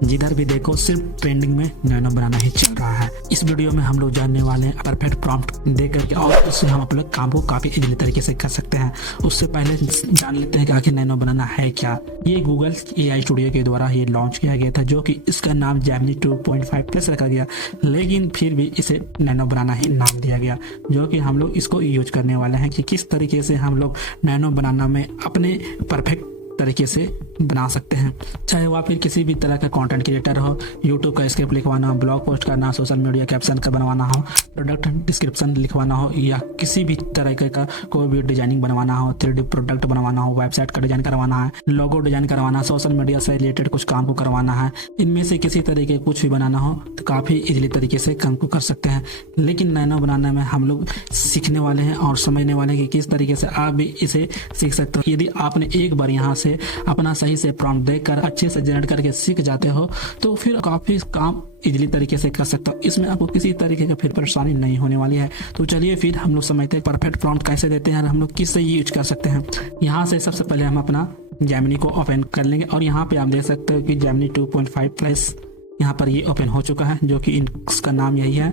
जिधर भी देखो सिर्फ ट्रेंडिंग में नैनो बनाना ही चल रहा है। इस वीडियो में हम लोग जानने वाले हैं परफेक्ट प्रॉम्प्ट दे करके और उससे हम अपने काम को काफी इजीली तरीके से कर सकते हैं। उससे पहले जान लेते हैं कि आखिर नैनो बनाना है क्या। ये गूगल AI स्टूडियो के द्वारा ये लॉन्च किया गया था, जो कि इसका नाम जेमिनी 2.5 प्लस रखा गया, लेकिन फिर भी इसे नैनो बनाना ही नाम दिया गया, जो कि हम लोग इसको यूज करने वाले हैं कि किस तरीके से हम लोग नैनो बनाना में अपने परफेक्ट तरीके से बना सकते हैं। चाहे वह फिर किसी भी तरह का कंटेंट क्रिएटर हो, यूट्यूब का स्क्रिप्ट लिखवाना हो, ब्लॉग पोस्ट करना, सोशल मीडिया कैप्शन का बनवाना हो, प्रोडक्ट डिस्क्रिप्शन लिखवाना हो, या किसी भी तरह का कोई भी डिजाइनिंग बनवाना हो, 3D प्रोडक्ट बनवाना हो, वेबसाइट का डिजाइन करवाना है, लोगो डिजाइन करवाना, सोशल मीडिया से रिलेटेड कुछ काम को करवाना है, इनमें से किसी तरीके कुछ भी बनाना हो तो काफ़ी इजीली तरीके से काम को कर सकते हैं। लेकिन नैनो बनाने में हम लोग सीखने वाले हैं और समझने वाले हैं कि किस तरीके से आप भी इसे सीख सकते हो। यदि आपने एक बार यहाँ से अपना सही से प्रॉम्प्ट देकर अच्छे से जनरेट करके सीख जाते हो तो फिर काफी काम इजीली तरीके से कर सकते हो। इसमें आपको किसी तरीके की फिर परेशानी नहीं होने वाली है। तो चलिए फिर हम लोग समझते हैं परफेक्ट प्रॉम्प्ट कैसे देते हैं और हम लोग किससे यूज कर सकते हैं। यहाँ से सबसे पहले हम अपना जेमिनी को ओपन कर लेंगे और यहाँ पे आप देख सकते हो कि जेमिनी 2.5 प्लस यहाँ पर ये ओपन हो चुका है, जो कि इसका नाम यही है।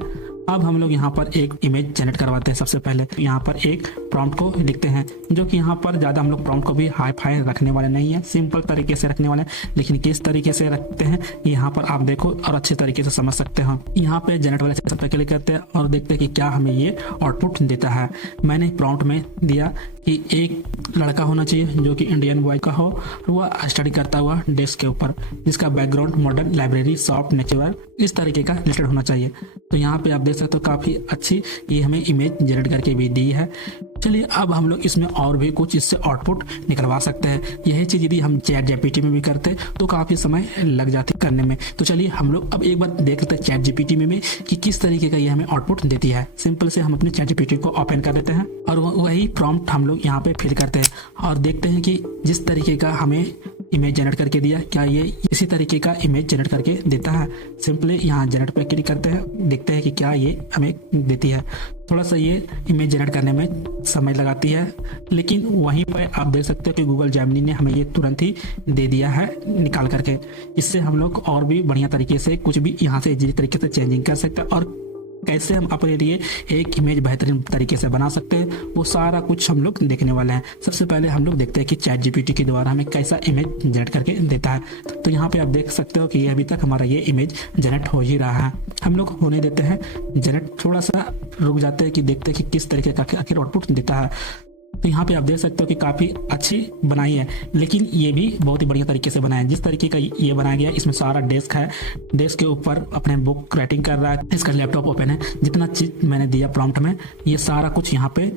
अब हम लोग यहाँ पर एक इमेज जनरेट करवाते हैं। सबसे पहले यहाँ पर एक प्रॉम्प्ट को लिखते हैं, जो कि यहाँ पर ज़्यादा हम लोग प्रॉम्प्ट को भी हाई फाई रखने वाले नहीं है, सिंपल तरीके से रखने वाले हैं। लेकिन किस तरीके से रखते हैं यहाँ पर आप देखो और अच्छे तरीके से समझ सकते हो। यहाँ पे जनरेट वाले सब पे क्लिक करते हैं और देखते हैं कि क्या हमें ये आउटपुट देता है। मैंने प्रॉम्प्ट में दिया कि एक लड़का होना चाहिए जो कि इंडियन बॉय का हो, वह स्टडी करता हुआ डेस्क के ऊपर, जिसका background modern, library, soft, natural, इस तरीके का रिलेटेड होना चाहिए। तो यहाँ पे आप देख सकते हो काफ़ी अच्छी ये हमें इमेज जनरेट करके भी दी है। चलिए अब हम लोग इसमें और भी कुछ इससे आउटपुट निकलवा सकते हैं। यही चीज़ यदि हम चैट जीपीटी में भी करते तो काफ़ी समय लग जाती करने में। तो चलिए हम लोग अब एक बार देख लेते हैं चैट जीपीटी में कि किस तरीके का ये हमें आउटपुट देती है। सिंपल से हम अपने चैट जीपीटी को ओपन कर देते हैं और वही प्रॉम्प्ट हम लोग यहाँ पे फिल करते हैं और देखते हैं कि जिस तरीके का हमें इमेज जनरेट करके दिया, क्या ये इसी तरीके का इमेज जनरेट करके देता है। सिंपली यहाँ जनरेट पे क्लिक करते हैं, देखते हैं कि क्या ये हमें देती है। थोड़ा सा ये इमेज जनरेट करने में समय लगाती है, लेकिन वहीं पर आप देख सकते हो कि गूगल जेमिनी ने हमें ये तुरंत ही दे दिया है निकाल करके। इससे हम लोग और भी बढ़िया तरीके से कुछ भी यहाँ से इजी तरीके से चेंजिंग कर सकते हैं और कैसे हम अपने लिए एक इमेज बेहतरीन तरीके से बना सकते हैं, वो सारा कुछ हम लोग देखने वाले हैं। सबसे पहले हम लोग देखते हैं कि चैट जीपीटी के द्वारा हमें कैसा इमेज जनरेट करके देता है। तो यहाँ पे आप देख सकते हो कि अभी तक हमारा ये इमेज जनरेट हो ही रहा है। हम लोग होने देते हैं जनरेट, थोड़ा सा रुक जाते हैं कि देखते हैं कि किस तरीके का आखिर आउटपुट देता है। तो यहाँ पे आप देख सकते हो कि काफ़ी अच्छी बनाई है, लेकिन ये भी बहुत ही बढ़िया तरीके से बनाया है। जिस तरीके का ये बनाया गया, इसमें सारा डेस्क है, डेस्क के ऊपर अपने बुक राइटिंग कर रहा है, इसका लैपटॉप ओपन है। जितना चीज़ मैंने दिया प्रॉम्प्ट में, ये सारा कुछ यहाँ पे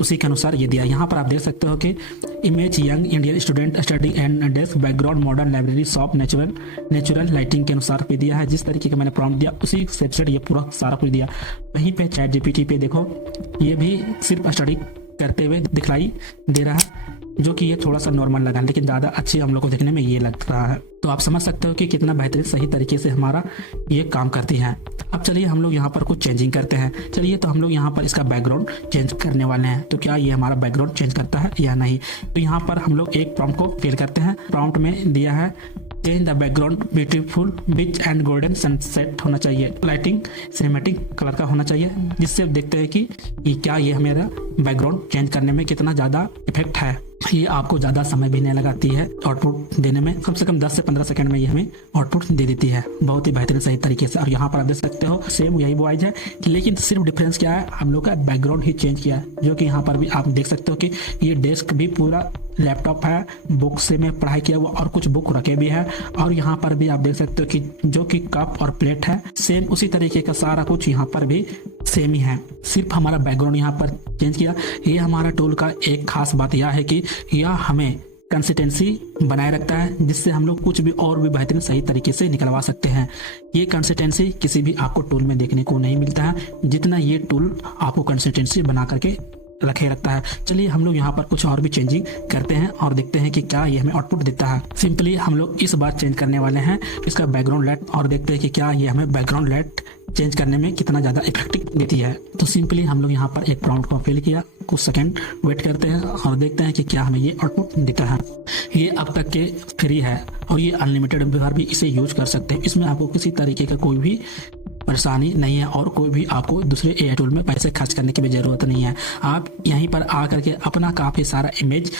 उसी के अनुसार ये दिया। यहाँ पर आप देख सकते हो कि image young Indian student study and desk, background modern, library, soft, natural lighting के अनुसार पे दिया है। जिस तरीके का मैंने प्रॉम्प्ट दिया उसी सेट ये पूरा सारा कुछ दिया। वहीं पे चैट जीपीटी पे देखो, ये भी सिर्फ स्टडी करते हुए दिखलाई दे रहा है, जो कि ये थोड़ा सा नॉर्मल लगा, लेकिन ज़्यादा अच्छी हम लोग को देखने में ये लग रहा है। तो आप समझ सकते हो कि कितना बेहतरीन सही तरीके से हमारा ये काम करती है। अब चलिए हम लोग यहाँ पर कुछ चेंजिंग करते हैं। चलिए तो हम लोग यहाँ पर इसका बैकग्राउंड चेंज करने वाले हैं। तो क्या ये हमारा बैकग्राउंड चेंज करता है या नहीं। तो यहाँ पर हम लोग एक प्रॉम्प्ट को फिल करते हैं। प्रॉम्प्ट में दिया है change the background beautiful beach and golden sunset होना चाहिए, लाइटिंग सिनेमैटिक कलर का होना चाहिए, जिससे देखते हैं कि क्या ये हमारा बैकग्राउंड चेंज करने में कितना ज़्यादा इफेक्ट है। ये आपको ज़्यादा समय भी नहीं लगाती है आउटपुट देने में, कम से कम 10 से 15 सेकंड में ये हमें आउटपुट दे देती है बहुत ही बेहतरीन सही तरीके से। और यहाँ पर आप देख सकते हो सेम यही वॉइस है, लेकिन सिर्फ डिफरेंस क्या है, हम लोग का बैकग्राउंड ही चेंज किया है। जो कि यहाँ पर भी आप देख सकते हो कि ये डेस्क भी पूरा लैपटॉप है, बुक से मैं पढ़ाई किया हुआ और कुछ बुक रखे भी है। और यहाँ पर भी आप देख सकते हो कि जो कि कप और प्लेट है, सेम उसी तरीके का सारा कुछ यहाँ पर भी सेम ही है, सिर्फ हमारा बैकग्राउंड यहाँ पर चेंज किया। ये हमारा टूल का एक खास बात यह है कि यह हमें कंसिस्टेंसी बनाए रखता है, जिससे हम लोग कुछ भी और भी बेहतरीन सही तरीके से निकलवा सकते हैं। ये कंसिस्टेंसी किसी भी आपको टूल में देखने को नहीं मिलता है, जितना ये टूल आपको कंसिस्टेंसी बना करके रखे रखता है। चलिए हम लोग यहाँ पर कुछ और भी चेंजिंग करते हैं और देखते हैं कि क्या ये हमें आउटपुट देता है। सिंपली हम लोग इस बार चेंज करने वाले हैं इसका बैकग्राउंड लाइट और देखते हैं कि क्या ये हमें बैकग्राउंड लाइट चेंज करने में कितना ज़्यादा इफेक्टिव देती है। तो सिंपली हम लोग यहाँ पर एक प्रॉम्प्ट को फिल किया, कुछ सेकंड वेट करते हैं और देखते हैं कि क्या हमें ये आउटपुट देता है। ये अब तक के फ्री है और ये अनलिमिटेड बार भी इसे यूज कर सकते हैं। इसमें आपको किसी तरीके का कोई भी परेशानी नहीं है और कोई भी आपको दूसरे एआई टूल में पैसे खर्च करने की भी ज़रूरत नहीं है। आप यहीं पर आकर के अपना काफ़ी सारा इमेज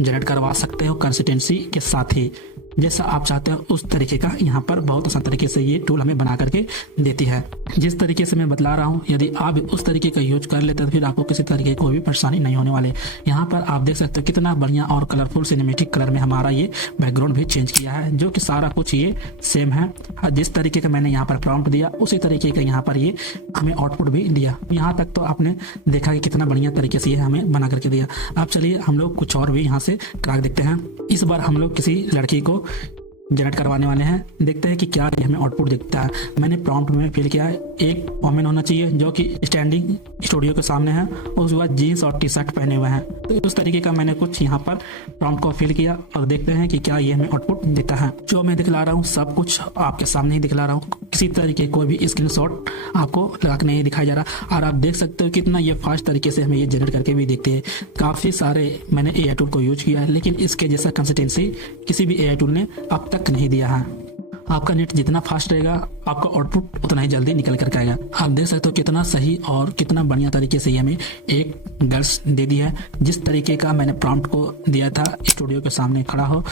जनरेट करवा सकते हो कंसिस्टेंसी के साथ ही। जैसा आप चाहते हो उस तरीके का यहाँ पर बहुत आसान तरीके से ये टूल हमें बना करके देती है। जिस तरीके से मैं बतला रहा हूँ यदि आप उस तरीके का यूज कर लेते हैं तो फिर आपको किसी तरीके की कोई भी परेशानी नहीं होने वाले। यहाँ पर आप देख सकते हो कितना बढ़िया और कलरफुल सिनेमेटिक कलर में हमारा ये बैकग्राउंड भी चेंज किया है, जो कि सारा कुछ ये सेम है। जिस तरीके का मैंने यहाँ पर प्रॉम्प्ट दिया उसी तरीके का यहाँ पर ये हमें आउटपुट भी दिया। यहाँ तक तो आपने देखा कि कितना बढ़िया तरीके से ये हमें बना करके दिया। अब चलिए हम लोग कुछ और भी यहाँ से क्रैक देखते हैं। इस बार हम लोग किसी लड़की को जनरेट करवाने वाले हैं, देखते हैं कि क्या ये हमें आउटपुट दिखता है। मैंने प्रॉम्प्ट में फिल किया है एक वोमेन होना चाहिए जो कि स्टैंडिंग स्टूडियो के सामने है, उसके बाद जीन्स और टी शर्ट पहने हुए हैं। तो उस तरीके का मैंने कुछ यहाँ पर प्रॉम्प्ट को फिल किया और देखते हैं कि क्या ये हमें आउटपुट देता है। जो मैं दिखला रहा हूँ सब कुछ आपके सामने ही दिखला रहा हूँ, किसी तरीके कोई भी स्क्रीनशॉट आपको लगा के नहीं दिखाया जा रहा। और आप देख सकते हो कितना ये फास्ट तरीके से हमें ये जनरेट करके भी देखते हैं। काफ़ी सारे मैंने एआई टूल को यूज किया है लेकिन इसके जैसा कंसिस्टेंसी किसी भी एआई टूल ने अब तक नहीं दिया है। आपका नेट जितना फास्ट रहेगा आपका आउटपुट उतना ही जल्दी निकल कर आएगा। आप देख सकते हो कितना सही और कितना बढ़िया तरीके से ये हमें एक गर्ल्स दे दी है। जिस तरीके का मैंने प्रॉम्प्ट को दिया था स्टूडियो के सामने खड़ा हो,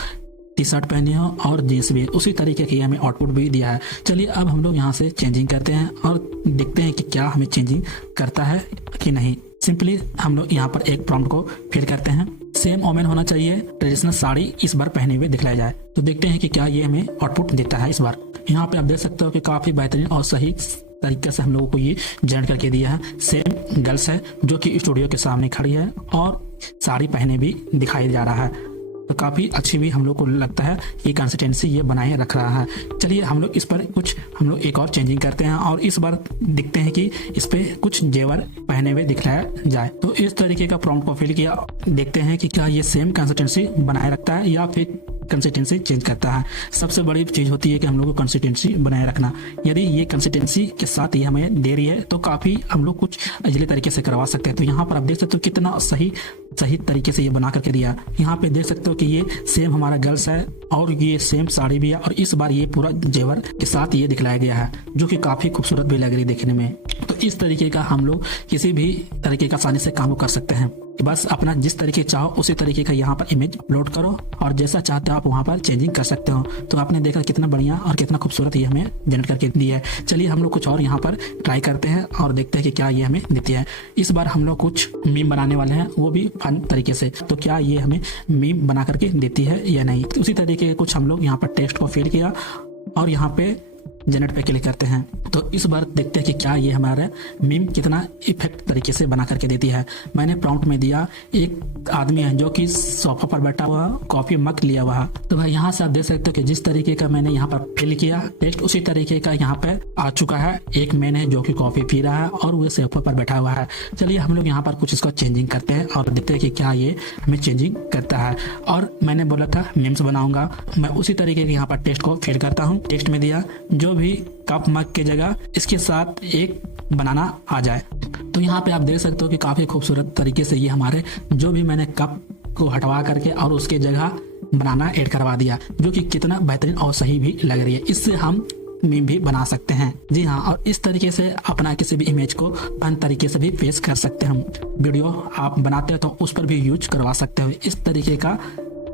टी शर्ट पहनी हो और जींस भी, उसी तरीके की हमें आउटपुट भी दिया है। चलिए अब हम लोग यहाँ से चेंजिंग करते हैं और देखते हैं कि क्या हमें चेंजिंग करता है कि नहीं। सिंपली हम लोग यहाँ पर एक प्रॉम्प्ट को फिल करते हैं। सेम वोमेन होना चाहिए, ट्रेडिशनल साड़ी इस बार पहने हुए दिखलाया जाए। तो देखते हैं कि क्या ये हमें आउटपुट देता है। इस बार यहाँ पे आप देख सकते हो कि काफ़ी बेहतरीन और सही तरीके से हम लोगों को ये जनरेट करके दिया है। सेम गर्ल्स है जो कि स्टूडियो के सामने खड़ी है और साड़ी पहने भी दिखाई जा रहा है। तो काफ़ी अच्छी भी हम लोग को लगता है ये कंसिस्टेंसी ये बनाए रख रहा है। चलिए हम लोग इस पर कुछ हम लोग एक और चेंजिंग करते हैं और इस बार देखते हैं कि इस पे कुछ जेवर पहने हुए दिखलाया जाए। तो इस तरीके का प्रॉम्प्ट को फिल किया, देखते हैं कि क्या ये सेम कंसिस्टेंसी बनाए रखता है या फिर कंसिस्टेंसी चेंज करता है। सबसे बड़ी चीज़ होती है कि हम लोग को कंसिस्टेंसी बनाए रखना। यदि ये कंसिस्टेंसी के साथ ये हमें दे रही है तो काफ़ी हम लोग कुछ अजले तरीके से करवा सकते हैं। तो यहाँ पर आप देख सकते हो कितना सही तरीके से ये बना करके दिया। यहाँ पे देख सकते हो कि ये सेम हमारा गर्ल्स है और ये सेम साड़ी भी है और इस बार ये पूरा जेवर के साथ ये दिखलाया गया है जो कि काफ़ी खूबसूरत भी लग रही है देखने में। तो इस तरीके का हम लोग किसी भी तरीके का आसानी से काम कर सकते हैं। बस अपना जिस तरीके चाहो उसी तरीके का यहाँ पर इमेज अपलोड करो और जैसा चाहते हो आप वहाँ पर चेंजिंग कर सकते हो। तो आपने देखा कितना बढ़िया और कितना खूबसूरत ये हमें जनरेट करके दी है। चलिए हम लोग कुछ और यहाँ पर ट्राई करते हैं और देखते हैं कि क्या ये हमें देती है। इस बार हम लोग कुछ मीम बनाने वाले हैं, वो भी फन तरीके से। तो क्या ये हमें मीम बना करके देती है या नहीं। तो उसी तरीके के कुछ हम लोग यहाँ पर टेक्स्ट को फिल किया और यहाँ पे जनरेट पे क्लिक करते हैं। तो इस बार देखते हैं कि क्या ये हमारा मीम कितना इफेक्ट तरीके से बना करके देती है। मैंने प्रॉम्प्ट में दिया एक आदमी है जो कि सोफा पर बैठा हुआ कॉफी मग लिया हुआ। तो भाई यहाँ से आप देख सकते हो कि जिस तरीके का मैंने यहाँ पर फिल किया टेक्स्ट उसी तरीके का यहाँ पे आ चुका है। एक मैन है जो कि कॉफी पी रहा है और वो सोफा पर बैठा हुआ है। चलिए हम लोग यहाँ पर कुछ इसको चेंजिंग करते हैं और देखते हैं कि क्या ये हमें चेंजिंग करता है। और मैंने बोला था मीम्स बनाऊंगा, मैं उसी तरीके के यहाँ पर टेक्स्ट को फिल करता हूँ। टेक्स्ट में दिया जो भी कप मग के जगह इसके साथ एक बनाना आ जाए। तो यहाँ पे आप देख सकते हो कि काफी खूबसूरत तरीके से ये हमारे जो भी मैंने कप को हटवा करके और उसके जगह बनाना ऐड करवा दिया, जो कि कितना बेहतरीन और सही भी लग रही है। इससे हम मीम भी बना सकते हैं। जी हाँ, और इस तरीके से अपना किसी भी इमेज को फन तरीके से भी पेश कर सकते हैं। हम वीडियो आप बनाते हो तो उस पर भी यूज करवा सकते हो इस तरीके का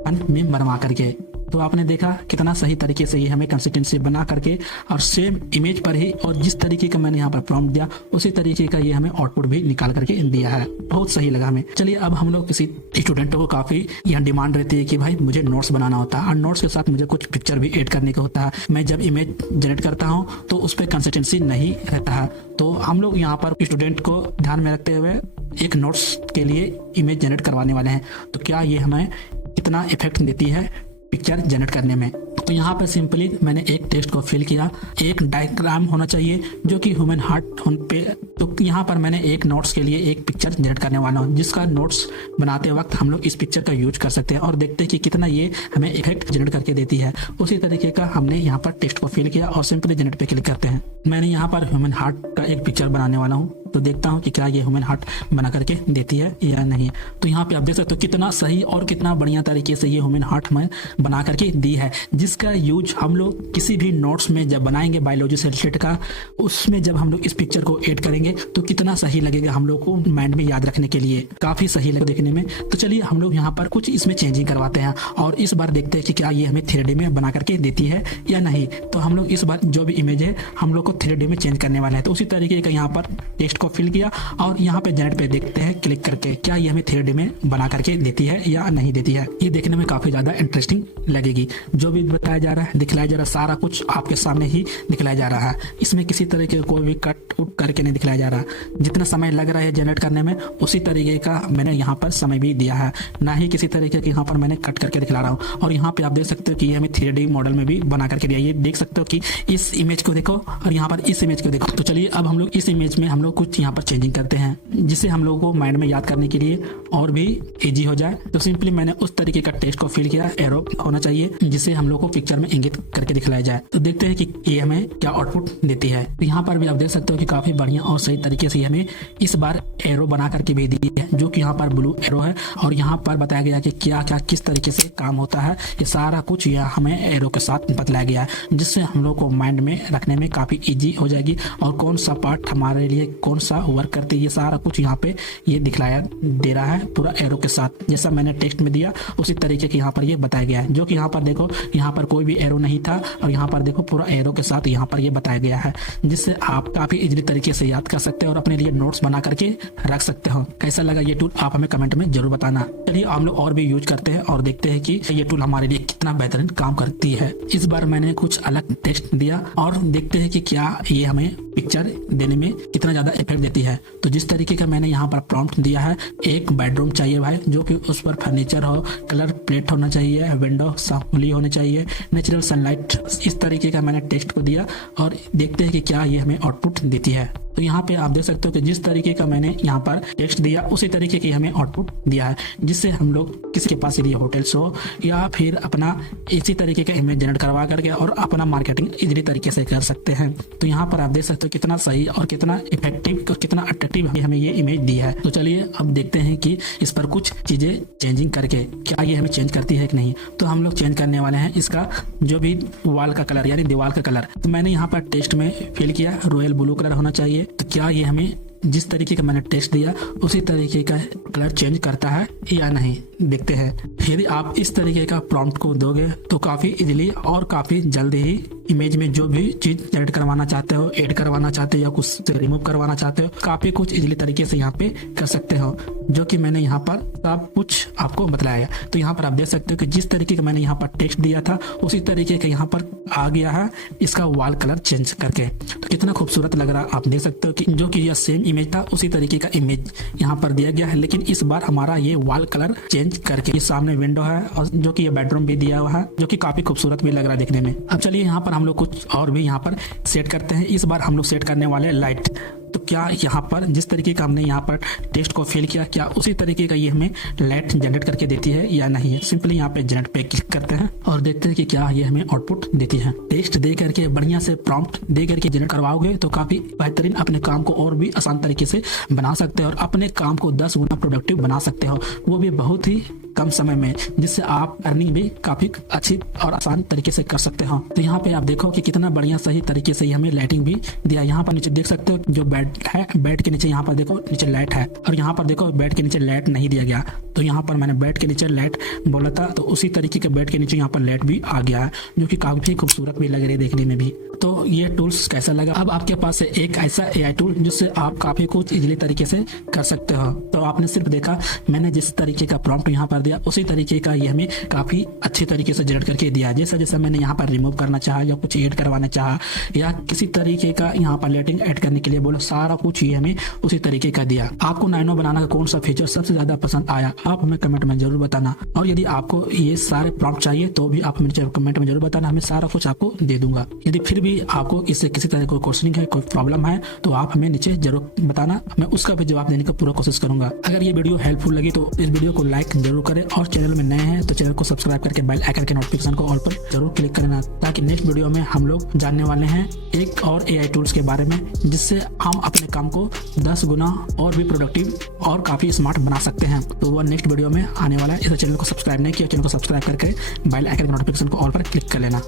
फन मीम बनवा करके। तो आपने देखा कितना सही तरीके से ये हमें कंसिस्टेंसी बना करके और सेम इमेज पर ही और जिस तरीके का मैंने यहाँ पर प्रॉम्प्ट दिया उसी तरीके का ये हमें आउटपुट भी निकाल करके दिया है। बहुत सही लगा हमें। चलिए अब हम लोग किसी स्टूडेंट को काफ़ी यहाँ डिमांड रहती है कि भाई मुझे नोट्स बनाना होता है और नोट्स के साथ मुझे कुछ पिक्चर भी ऐड करने का होता है। मैं जब इमेज जनरेट करता हूँ तो उस पर कंसिस्टेंसी नहीं रहता है। तो हम लोग यहाँ पर स्टूडेंट को ध्यान में रखते हुए एक नोट्स के लिए इमेज जनरेट करवाने वाले हैं। तो क्या ये हमें कितना इफेक्ट देती है पिक्चर जनरेट करने में। तो तो यहाँ पर सिंपली मैंने एक टेक्स्ट को फिल किया, एक डायग्राम होना चाहिए जो कि ह्यूमन हार्ट पे। तो यहाँ पर मैंने एक नोट्स के लिए एक पिक्चर जनरेट करने वाला हूँ, जिसका नोट्स बनाते वक्त हम लोग इस पिक्चर का यूज कर सकते हैं और देखते हैं कि कितना ये हमें इफेक्ट जनरेट करके देती है। उसी तरीके का हमने यहाँ पर टेक्स्ट को फिल किया और सिंपली जनरेट पे क्लिक करते हैं। मैंने यहाँ पर ह्यूमन हार्ट का एक पिक्चर बनाने वाला हूँ, तो देखता हूँ कि क्या ये ह्यूमन हार्ट बना करके देती है या नहीं। तो यहाँ पे आप देख सकते हो कितना सही और कितना बढ़िया तरीके से ये ह्यूमन हार्ट हमें बना करके दी है, जिसका यूज हम लोग किसी भी नोट्स में जब बनाएंगे बायोलॉजी से रिलेटेड का, उसमें जब हम लोग इस पिक्चर को ऐड करेंगे तो कितना सही लगेगा हम लोग को माइंड में याद रखने के लिए, काफी सही लगे देखने में। तो चलिए हम लोग यहाँ पर कुछ इसमें चेंजिंग करवाते हैं और इस बार देखते हैं कि क्या ये हमें 3D में बना करके देती है या नहीं। तो हम लोग इस बार जो भी इमेज है हम लोग को 3D में चेंज करने वाले हैं। तो उसी तरीके का यहाँ पर टेक्स्ट को फिल किया और यहाँ पे जनरेट पे देखते हैं क्लिक करके क्या ये हमें 3D में बना करके देती है या नहीं देती है। ये देखने में काफी ज्यादा इंटरेस्टिंग लगेगी। जो भी बताया जा रहा है, दिखलाया जा रहा है, सारा कुछ आपके सामने ही दिखलाया जा रहा है। इसमें किसी तरह के कोई भी कट उट करके नहीं दिखलाया जा रहा। जितना समय लग रहा है जनरेट करने में, उसी तरीके का मैंने यहाँ पर समय भी दिया है, ना ही किसी तरीके के यहाँ पर मैंने कट करके दिखला रहा हूँ। और यहाँ पे आप देख सकते हो कि ये हमें 3D मॉडल में भी बना करके दिया। ये देख सकते हो कि इस इमेज को देखो और यहाँ पर इस इमेज को देखो। तो चलिए अब हम लोग इस इमेज में हम लोग कुछ यहाँ पर चेंजिंग करते हैं, जिससे हम लोगों को माइंड में याद करने के लिए और भी इजी हो जाए। तो सिंपली मैंने उस तरीके का टेक्स्ट को फिल किया, एरो होना चाहिए जिससे हम लोग को पिक्चर में इंगित करके दिखलाया जाए। तो देखते हैं कि ये हमें क्या आउटपुट देती है। तो यहाँ पर भी आप देख सकते हो कि काफी बढ़िया और सही तरीके से हमें इस बार एरो बना करके भी दी है, जो कि यहाँ पर ब्लू एरो है और यहाँ पर बताया गया कि क्या क्या किस तरीके से काम होता है। ये सारा कुछ यह हमें एरो के साथ बतलाया गया है, जिससे हम लोग को माइंड में रखने में काफी इजी हो जाएगी और कौन सा पार्ट हमारे लिए कौन सा वर्क करती है, ये सारा कुछ यहाँ पे ये दिखलाया दे रहा है पूरा एरो के साथ। जैसा मैंने टेक्स्ट में दिया उसी तरीके के यहाँ पर ये बताया गया है, जो कि यहाँ पर देखो यहाँ पर कोई भी एरो नहीं था और यहाँ पर देखो पूरा एरो के साथ यहाँ पर ये बताया गया है, जिससे आप काफी इजीली तरीके से याद कर सकते हैं और अपने लिए नोट्स बना करके रख सकते हो। कैसा लगा ये टूल आप हमें कमेंट में जरूर बताना। चलिए हम लोग और भी यूज करते हैं और देखते हैं कि ये टूल हमारे लिए कितना बेहतरीन काम करती है। इस बार मैंने कुछ अलग टेक्स्ट दिया और देखते हैं कि क्या ये हमें पिक्चर देने में कितना ज्यादा इफेक्ट देती है। तो जिस तरीके का मैंने यहाँ पर प्रॉम्प्ट दिया है, एक बेडरूम चाहिए भाई, जो कि उस पर फर्नीचर हो, कलर प्लेट होना चाहिए, विंडो खुली होनी चाहिए, नेचुरल सनलाइट, इस तरीके का मैंने टेक्स्ट को दिया और देखते हैं कि क्या ये हमें आउटपुट देती है। तो यहाँ पे आप देख सकते हो कि जिस तरीके का मैंने यहाँ पर टेक्स्ट दिया उसी तरीके की हमें आउटपुट दिया है, जिससे हम लोग किसी के पास यदि होटल्स हो या फिर अपना इसी तरीके का इमेज जनरेट करवा करके और अपना मार्केटिंग इजीली तरीके से कर सकते हैं। तो यहाँ पर आप देख सकते हो कितना सही और कितना इफेक्टिव और कितना अट्रैक्टिव हमें ये इमेज दी है। तो चलिए अब देखते हैं कि इस पर कुछ चीजें चेंजिंग करके क्या ये हमें चेंज करती है कि नहीं। तो हम लोग चेंज करने वाले हैं इसका जो भी वॉल का कलर यानी दीवार का कलर। तो मैंने यहाँ पर टेक्स्ट में फिल किया रॉयल ब्लू कलर होना चाहिए। तो क्या ये हमें जिस तरीके का मैंने टेक्स्ट दिया उसी तरीके का कलर चेंज करता है या नहीं, देखते हैं। यदि आप इस तरीके का प्रॉम्प्ट को दोगे तो काफी इजीली और काफी जल्दी ही इमेज में जो भी चीज एडिट करवाना चाहते हो, ऐड करवाना चाहते हो या कुछ रिमूव करवाना चाहते हो, काफी कुछ इजीली तरीके से यहाँ पे कर सकते हो, जो कि मैंने यहाँ पर सब कुछ आपको बताया। तो यहाँ पर आप देख सकते हो कि जिस तरीके का मैंने यहाँ पर टेक्स्ट दिया था उसी तरीके का यहाँ पर आ गया है इसका वॉल कलर चेंज करके। तो कितना खूबसूरत लग रहा है आप देख सकते हो कि जो कि यह सेम इमेज था उसी तरीके का इमेज यहाँ पर दिया गया है, लेकिन इस बार हमारा ये वॉल कलर चेंज करके। ये सामने विंडो है और जो कि ये बेडरूम भी दिया हुआ है, जो कि काफी खूबसूरत भी लग रहा है देखने में। अब चलिए यहाँ पर हम लोग कुछ और भी यहाँ पर सेट करते हैं। इस बार हम लोग सेट करने वाले लाइट। तो क्या यहाँ पर जिस तरीके का हमने यहाँ पर टेक्स्ट को फिल किया, क्या उसी तरीके का ये हमें लाइट जनरेट करके देती है या नहीं है। सिंपली यहाँ पे जनरेट पे क्लिक करते हैं और देखते हैं कि क्या ये हमें आउटपुट देती है। टेक्स्ट दे करके बढ़िया से प्रॉम्प्ट दे करके जनरेट करवाओगे तो काफी बेहतरीन अपने काम को और भी आसान तरीके से बना सकते हो और अपने काम को 10 गुना प्रोडक्टिव बना सकते हो, वो भी बहुत ही कम समय में, जिससे आप अर्निंग भी काफी अच्छी और आसान तरीके से कर सकते हो। तो यहाँ पे आप देखो कि कितना बढ़िया सही तरीके से हमें लाइटिंग भी दिया। यहाँ पर नीचे देख सकते हो जो बेड है, बेड के नीचे यहाँ पर देखो नीचे लाइट है और यहाँ पर देखो बेड के नीचे लाइट नहीं दिया गया। तो यहाँ पर मैंने बेड के नीचे लाइट बोला था, तो उसी तरीके के बेड के नीचे यहाँ पर लाइट भी आ गया है, जो कि काफी खूबसूरत भी लग रही है देखने में भी। तो ये टूल्स कैसा लगा। अब आपके पास है एक ऐसा AI टूल जिससे आप काफी कुछ इजीली तरीके से कर सकते हो। तो आपने सिर्फ देखा मैंने जिस तरीके का प्रॉम्प्ट यहाँ पर कर दिया उसी तरीके का ये हमें काफ़ी अच्छे तरीके से जनरेट करके दिया। जैसा जैसा मैंने यहाँ पर रिमूव करना चाहा या कुछ ऐड करवाना चाहा या किसी तरीके का यहाँ पर लाइटिंग ऐड करने के लिए बोलो, सारा कुछ ये हमें उसी तरीके का दिया। आपको नैनो बनाना का कौन सा फीचर सबसे ज़्यादा पसंद आया आप हमें कमेंट में जरूर बताना। और यदि आपको ये सारे प्रॉम्प्ट चाहिए तो भी आप हमें कमेंट में जरूर बताना, हमें सारा कुछ आपको दे दूंगा। यदि फिर भी आपको इससे किसी तरह कोई क्वेश्चनिंग है, कोई प्रॉब्लम है तो आप हमें नीचे जरूर बताना, मैं उसका भी जवाब देने का पूरा कोशिश करूंगा। अगर ये वीडियो हेल्पफुल लगी तो इस वीडियो को लाइक जरूर करें और चैनल में नए हैं तो चैनल को सब्सक्राइब करके बेल आइकन के नोटिफिकेशन को ऑल पर जरूर क्लिक करना, ताकि नेक्स्ट वीडियो में हम लोग जानने वाले हैं एक और AI टूल्स के बारे में, जिससे हम अपने काम को 10 गुना और भी प्रोडक्टिव और काफी स्मार्ट बना सकते हैं। तो वो नेक्स्ट वीडियो में आने वाला है। इस चैनल को सब्सक्राइब नहीं किया, चैनल को सब्सक्राइब करके बेल आइकन के नोटिफिकेशन को ऑल पर क्लिक कर लेना।